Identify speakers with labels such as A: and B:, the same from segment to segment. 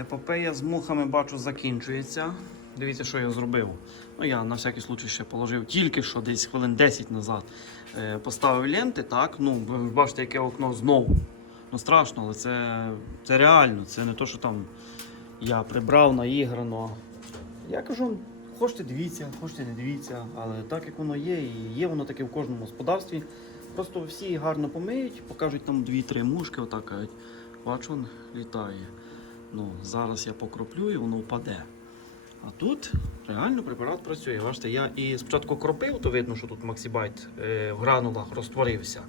A: Епопея з мухами бачу закінчується. Дивіться, що я зробив. Ну, я на всякий случай ще положив тільки що десь хвилин 10 назад. Е, поставив ленти, так. Ну, бачите, яке окно знову. Ну страшно, але це, це реально. Це не то, що там я прибрав наіграно. Я кажу, хочете дивіться, хочете не дивіться, але так як воно є, і є воно таке в кожному господарстві. Просто всі гарно помиють, покажуть там 2-3 мушки, отак кажуть, бач, він літає. Ну, зараз я покроплю і воно впаде. А тут реально препарат працює. Бачите, я і спочатку кропив, то видно, що тут Максібайт е, в гранулах розтворився.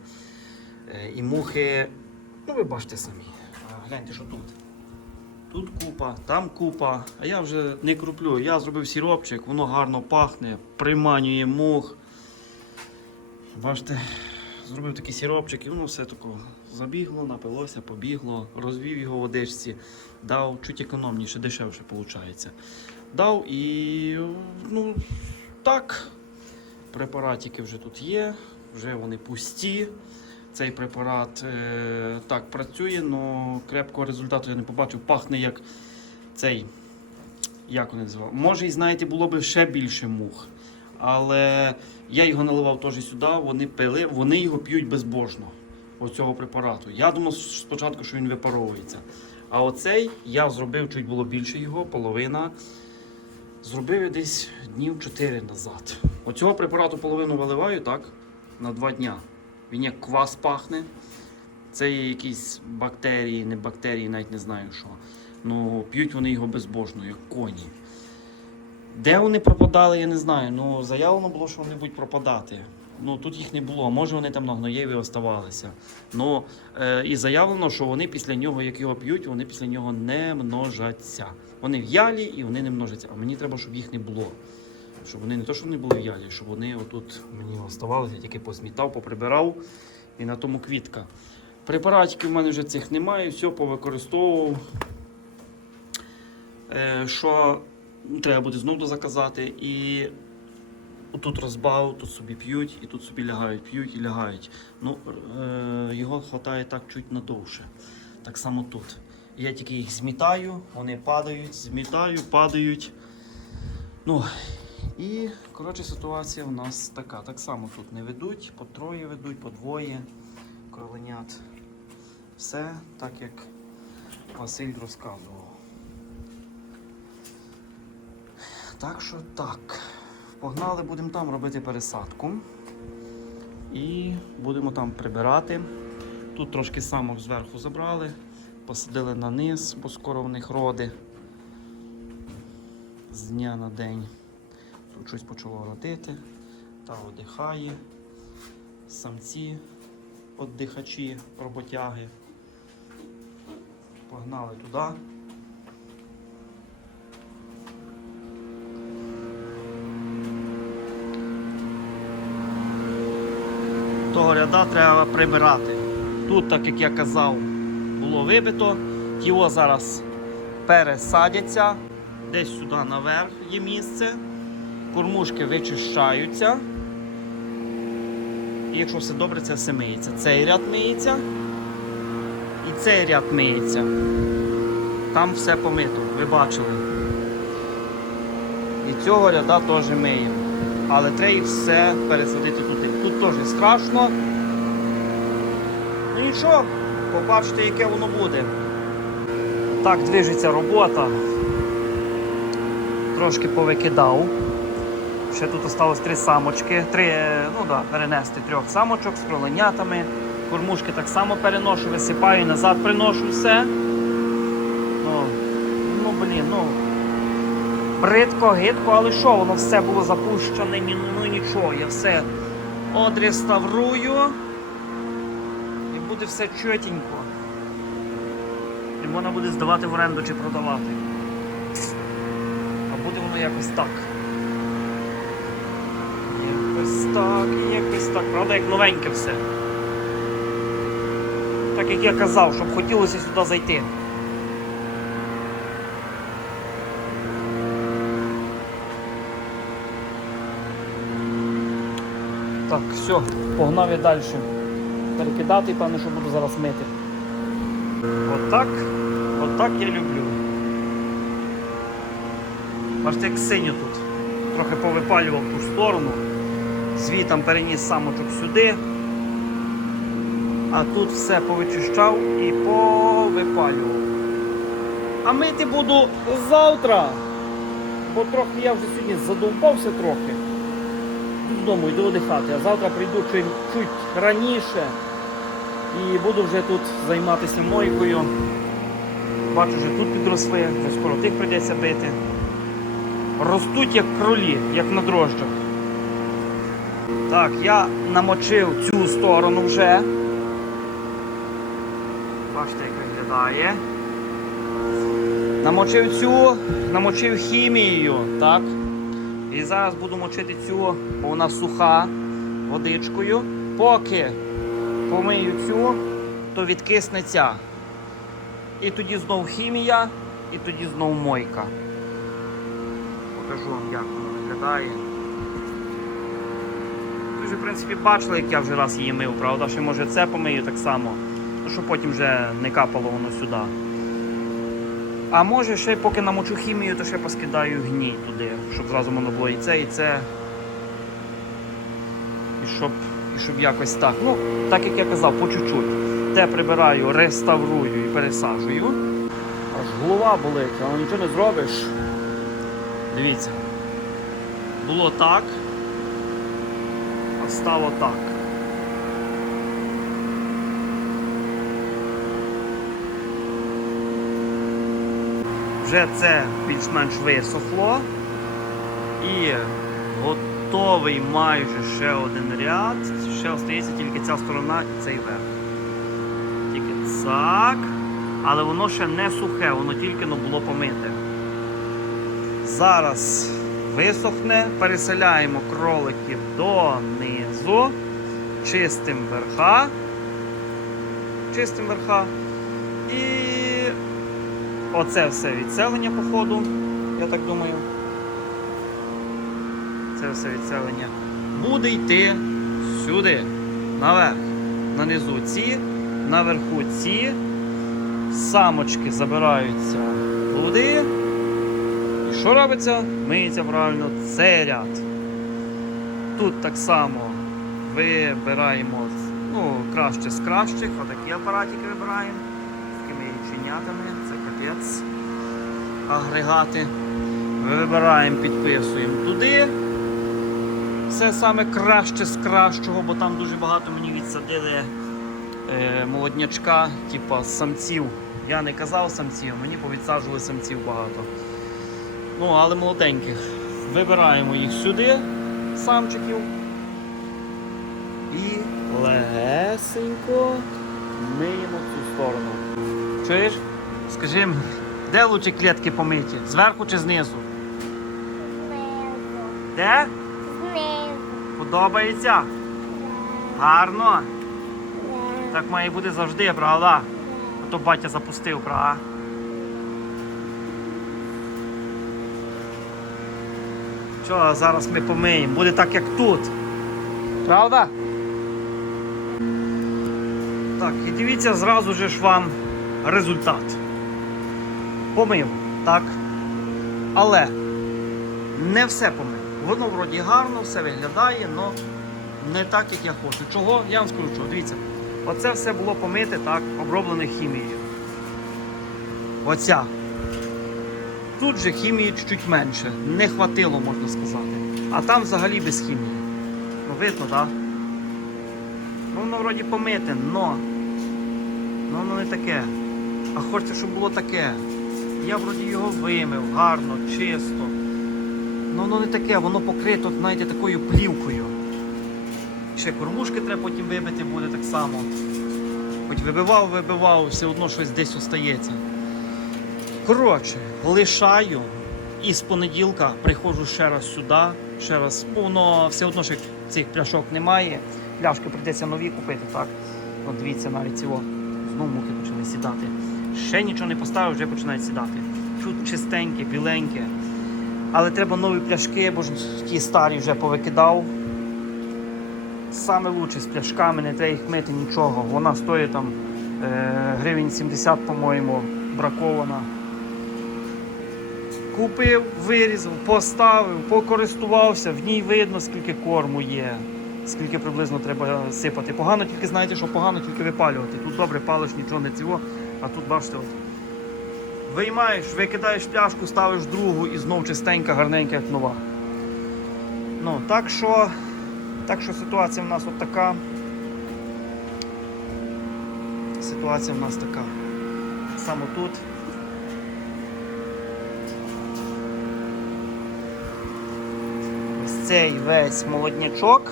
A: Е, і мухи, ну ви бачите самі. А, гляньте, що тут. Тут купа, там купа, а я вже не кроплю. Я зробив сіропчик, воно гарно пахне, приманює мух. Бачите, зробив такий сіропчик і воно все тако забігло, напилося, побігло, розвів його в водичці, дав чуть економніше, дешевше виходить. Дав і ну так, препаратики вже тут є, вже вони пусті. Цей препарат е, так працює, але крепкого результату я не побачив. Пахне як цей. Як вони називав? Може, і знаєте, було б ще більше мух. Але я його наливав теж сюди, вони пили, вони його п'ють безбожно. Оцього препарату. Я думав спочатку, що він випаровується. А оцей я зробив чуть було більше його, половина. Зробив я десь днів 4 назад. Оцього препарату половину виливаю, так? На 2 дня. Він як квас пахне. Це є якісь бактерії, не бактерії, навіть не знаю що. Ну, п'ють вони його безбожно, як коні. Де вони пропадали, я не знаю. Ну, заявлено було, що вони будуть пропадати. Ну, тут їх не було. Може, вони там на гноєві оставалися. Ну, е, і заявлено, що вони після нього, як його п'ють, вони після нього не множаться. Вони в'ялі і вони не множаться. А мені треба, щоб їх не було. Щоб вони не то, що вони були в'ялі, щоб вони отут мені оставалися, тільки посмітав, поприбирав і на тому квітка. Препаратиків в мене вже цих немає, все повикористовував. Е, що треба буде знову заказати. І тут розбав, тут собі п'ють, і тут собі лягають, п'ють і лягають. Ну, е, його вистачає так чуть надовше. Так само тут. Я тільки їх змітаю, вони падають, змітаю, падають. Ну, і коротше ситуація в нас така. Так само тут не ведуть, по троє ведуть, по двоє кроленят. Все так, як Василь розказував. Так що так. Погнали, будемо там робити пересадку. І будемо там прибирати. Тут трошки самок зверху забрали, посадили на низ, бо скоро в них роди з дня на день. Тут щось почало родити, та одихає. Самці, оддихачі, роботяги. Погнали туди. Того ряда треба прибирати. Тут, так як я казав, було вибито. Тіло зараз пересадяться. Десь сюди наверх є місце. Кормушки вичищаються. І якщо все добре, це все миється. Цей ряд миється. І цей ряд миється. Там все помито, ви бачили. І цього ряда теж миємо. Але треба все пересадити туди. Тут теж страшно. Ну нічого, побачите, яке воно буде. Так движеться робота. Трошки повикидав. Ще тут осталось три самочки, три, ну да, перенести трьох самочок з кроленятами. Кормушки так само переношу, висипаю, назад приношу все. Ну, ну блін, ну. Бридко, гидко, але що, воно все було запущене, ну нічого, я все одреставрую. І буде все чотенько. І можна буде здавати в оренду чи продавати. А буде воно якось так. Якось так, якось так. Правда, як новеньке все. Так як я казав, щоб хотілося сюди зайти. Так, все, погнав я далі. Перекидати, певно, що буду зараз мити. Отак, отак я люблю. Бачите, як синю тут. Трохи повипалював ту сторону. Звітом переніс самочок сюди. А тут все повичищав і повипалював. А мити буду завтра. Бо трохи я вже сьогодні задовбався трохи. Додому йду дихати, а завтра прийду чуть, раніше і буду вже тут займатися мойкою. Бачу, вже тут підросли, вже скоро тих прийдеться бити. Ростуть як кролі, як на дрожжах. Так, я намочив цю сторону вже. Бачите, як виглядає. Намочив цю, намочив хімією, так? І зараз буду мочити цю, бо вона суха водичкою. Поки помию цю, то відкисне ця. І тоді знов хімія, і тоді знов мойка. Покажу вам, як воно виглядає. Ви вже, в принципі, бачили, як я вже раз її мив, правда? Ще може це помию так само. Ну, щоб потім вже не капало воно сюди. А може ще поки намочу хімію, то ще поскидаю гній туди, щоб зразу воно було і це, і це. І щоб, і щоб якось так. Ну, так як я казав, по чуть-чуть. Те прибираю, реставрую і пересаджую. Аж голова болить, але нічого не зробиш. Дивіться. Було так, а стало так. Вже це більш-менш висохло. І готовий майже ще один ряд. Ще остається тільки ця сторона і цей верх. Тільки так. Але воно ще не сухе, воно тільки но було помите. Зараз висохне, переселяємо кроликів донизу, чистим верха. Чистим верха. І Оце все відселення по ходу, я так думаю. Це все відселення буде йти сюди, наверх. Нанизу ці, наверху ці. Самочки забираються туди. І що робиться? Миється правильно цей ряд. Тут так само вибираємо ну, краще з кращих, отакі апаратики вибираємо з такими яченятами, це капець. Агрегати. Вибираємо, підписуємо туди. Все саме краще з кращого, бо там дуже багато мені відсадили е, молоднячка, типа самців. Я не казав самців, мені повідсаджували самців багато. Ну, але молоденьких. Вибираємо їх сюди, самчиків. І легесенько миємо цю сторону. Чуєш? Скажи, де лучше клітки помиті? Зверху чи знизу?
B: Знизу.
A: Де?
B: Знизу.
A: Подобається? Гарно. Так має бути завжди, правда? А то батя запустив, правда? Що, зараз ми помиємо. Буде так, як тут. Правда? Так, і дивіться зразу же ж вам результат. Помив, так? Але не все помив. Воно вроді гарно, все виглядає, але не так, як я хочу. Чого? Я вам скажу, чого. Дивіться. Оце все було помите, так, оброблене хімією. Оця. Тут же хімії чуть-чуть менше. Не хватило, можна сказати. А там взагалі без хімії. Ну, видно, так? Ну, воно вроді помите, но. Ну, воно не таке. А хочеться, щоб було таке. Я вроді його вимив, гарно, чисто. Ну воно не таке, воно покрито, знаєте, такою плівкою. Ще кормушки треба потім вибити буде так само. Хоч вибивав, вибивав, все одно щось десь остається. Коротше, лишаю і з понеділка приходжу ще раз сюди, ще раз, бо воно все одно ще цих пляшок немає. Пляшки прийдеться нові купити, так? От дивіться, навіть цього. Знову мухи почали сідати. Ще нічого не поставив, вже починають сідати. Тут чистеньке, біленьке. Але треба нові пляшки, бо ж ті старі вже повикидав. Саме лучше з пляшками, не треба їх мити нічого. Вона стоїть там е, гривень 70, по-моєму, бракована. Купив, вирізав, поставив, покористувався, в ній видно, скільки корму є, скільки приблизно треба сипати. Погано тільки знаєте, що погано тільки випалювати. Тут добре палиш, нічого не цього, а тут бачите, от, виймаєш, викидаєш пляшку, ставиш другу і знов чистенька, гарненька, як нова. Ну, так що, так що ситуація в нас от така. Ситуація в нас така. Саме тут. Ось цей весь молоднячок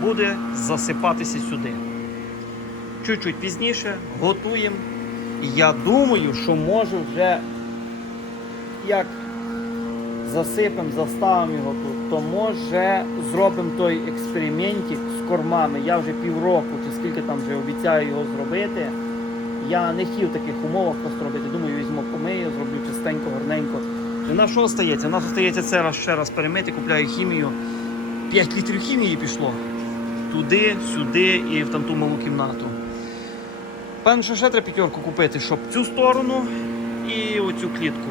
A: буде засипатися сюди. Чуть-чуть пізніше готуємо. Я думаю, що може вже як засипемо, заставимо його тут, то може зробимо той експериментик з кормами. Я вже півроку чи скільки там вже обіцяю його зробити. Я не хотів таких умовах просто робити. Думаю, візьму помию, зроблю чистенько, гарненько. На що остається? Нас остається це раз ще раз перемити, купляю хімію. 5 літрів хімії пішло. Туди, сюди і в там ту малу кімнату. Певно, що ще треба п'ятерку купити, щоб цю сторону і оцю клітку.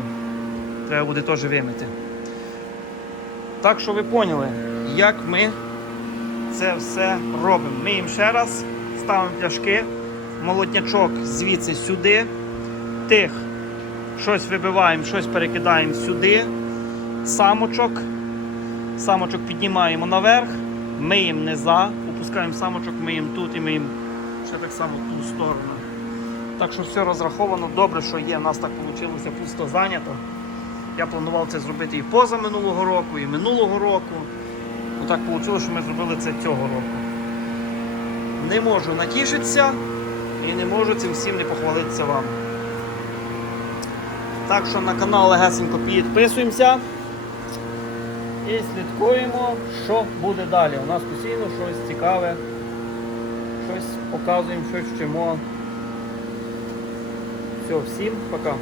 A: Треба буде теж вимити. Так що ви поняли, як ми це все робимо. Ми їм ще раз ставимо пляшки, молотнячок звідси сюди, тих щось вибиваємо, щось перекидаємо сюди, самочок, самочок піднімаємо наверх, миємо низа, опускаємо самочок, миємо тут і миємо ще так само ту сторону. Так що все розраховано, добре, що є, у нас так вийшло пусто зайнято. Я планував це зробити і поза минулого року, і минулого року. Ну так вийшло, що ми зробили це цього року. Не можу натішитися і не можу цим всім не похвалитися вам. Так що на канал легесенько підписуємося і слідкуємо, що буде далі. У нас постійно щось цікаве, щось показуємо, щось вчимо. Все, всім пока.